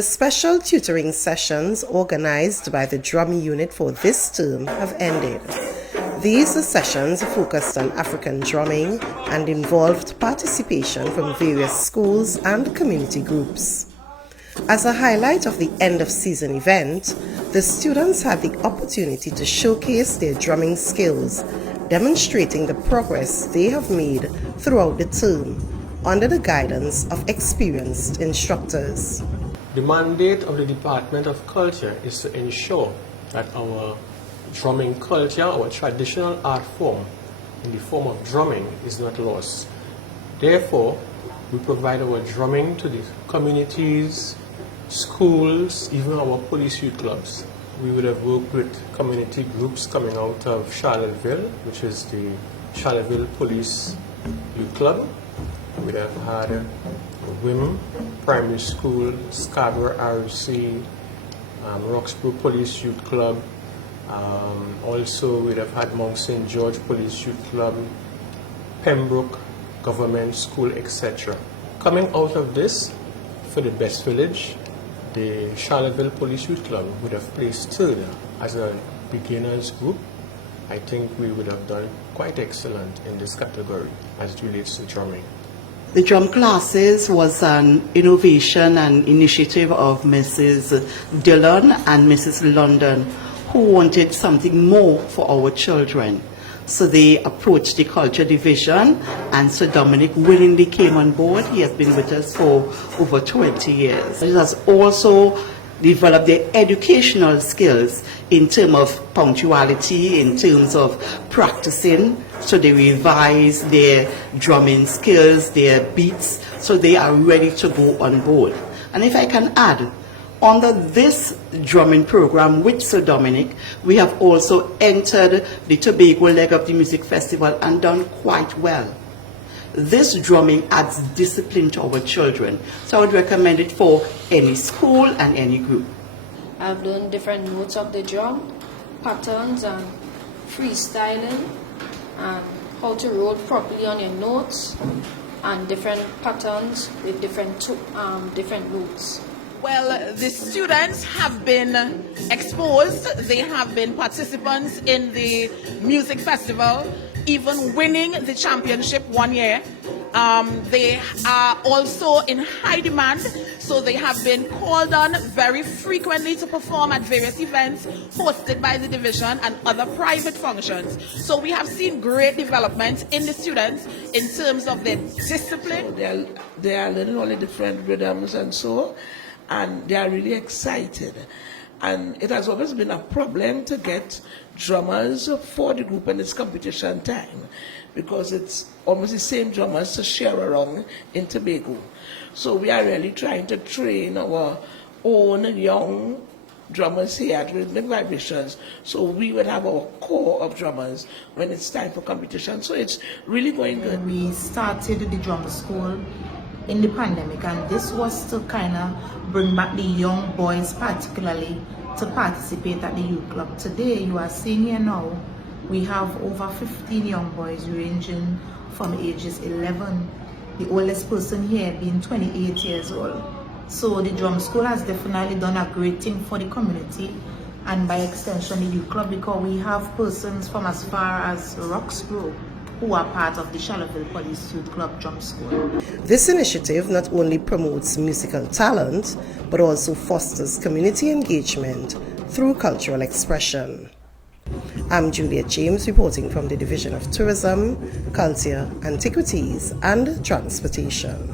The special tutoring sessions organized by the drum unit for this term have ended. These sessions focused on African drumming and involved participation from various schools and community groups. As a highlight of the end-of-season event, the students had the opportunity to showcase their drumming skills, demonstrating the progress they have made throughout the term under the guidance of experienced instructors. The mandate of the Department of Culture is to ensure that our drumming culture, our traditional art form in the form of drumming, is not lost. Therefore, we provide our drumming to the communities, schools, even our police youth clubs. We would have worked with community groups coming out of Charlottesville, which is the Charlottesville Police Youth Club. We would have had WIM Primary School, Scarborough RC, Roxborough Police Youth Club. Also, we'd have had Mount St. George Police Youth Club, Pembroke Government School, etc. Coming out of this, for the Best Village, the Charlottesville Police Youth Club would have placed third as a beginners group. I think we would have done quite excellent in this category as it relates to drumming. The drum classes was an innovation and initiative of Mrs. Dillon and Mrs. London, who wanted something more for our children. So they approached the culture division, and Sir Dominic willingly came on board. He has been with us for over 20 years. He has also developed their educational skills in terms of punctuality, in terms of practicing. So they revise their drumming skills, their beats, so they are ready to go on board. And if I can add, under this drumming program with Sir Dominic, we have also entered the Tobago leg of the music festival and done quite well. This drumming adds discipline to our children, so I would recommend it for any school and any group. I've learned different notes of the drum, patterns and freestyling, and how to roll properly on your notes, and different patterns with different notes. Well, the students have been exposed. They have been participants in the music festival, even winning the championship one year. They are also in high demand, so they have been called on very frequently to perform at various events hosted by the division and other private functions. So we have seen great development in the students in terms of their discipline. They are learning all the different rhythms and so, and they are really excited. And it has always been a problem to get drummers for the group in its competition time, because it's almost the same drummers to share around in Tobago. So we are really trying to train our own young drummers here at Rhythmic Vibrations, so we would have our core of drummers when it's time for competition. So it's really going good. We started the drum school in the pandemic, and this was to kind of bring back the young boys particularly to participate at the youth club. Today, you are seeing here now, we have over 15 young boys ranging from ages 11, the oldest person here being 28 years old. So the drum school has definitely done a great thing for the community, and by extension the youth club, because we have persons from as far as Roxborough who are part of the Charlottesville Police Youth Club Drum School. This initiative not only promotes musical talent, but also fosters community engagement through cultural expression. I'm Juliet James, reporting from the Division of Tourism, Culture, Antiquities and Transportation.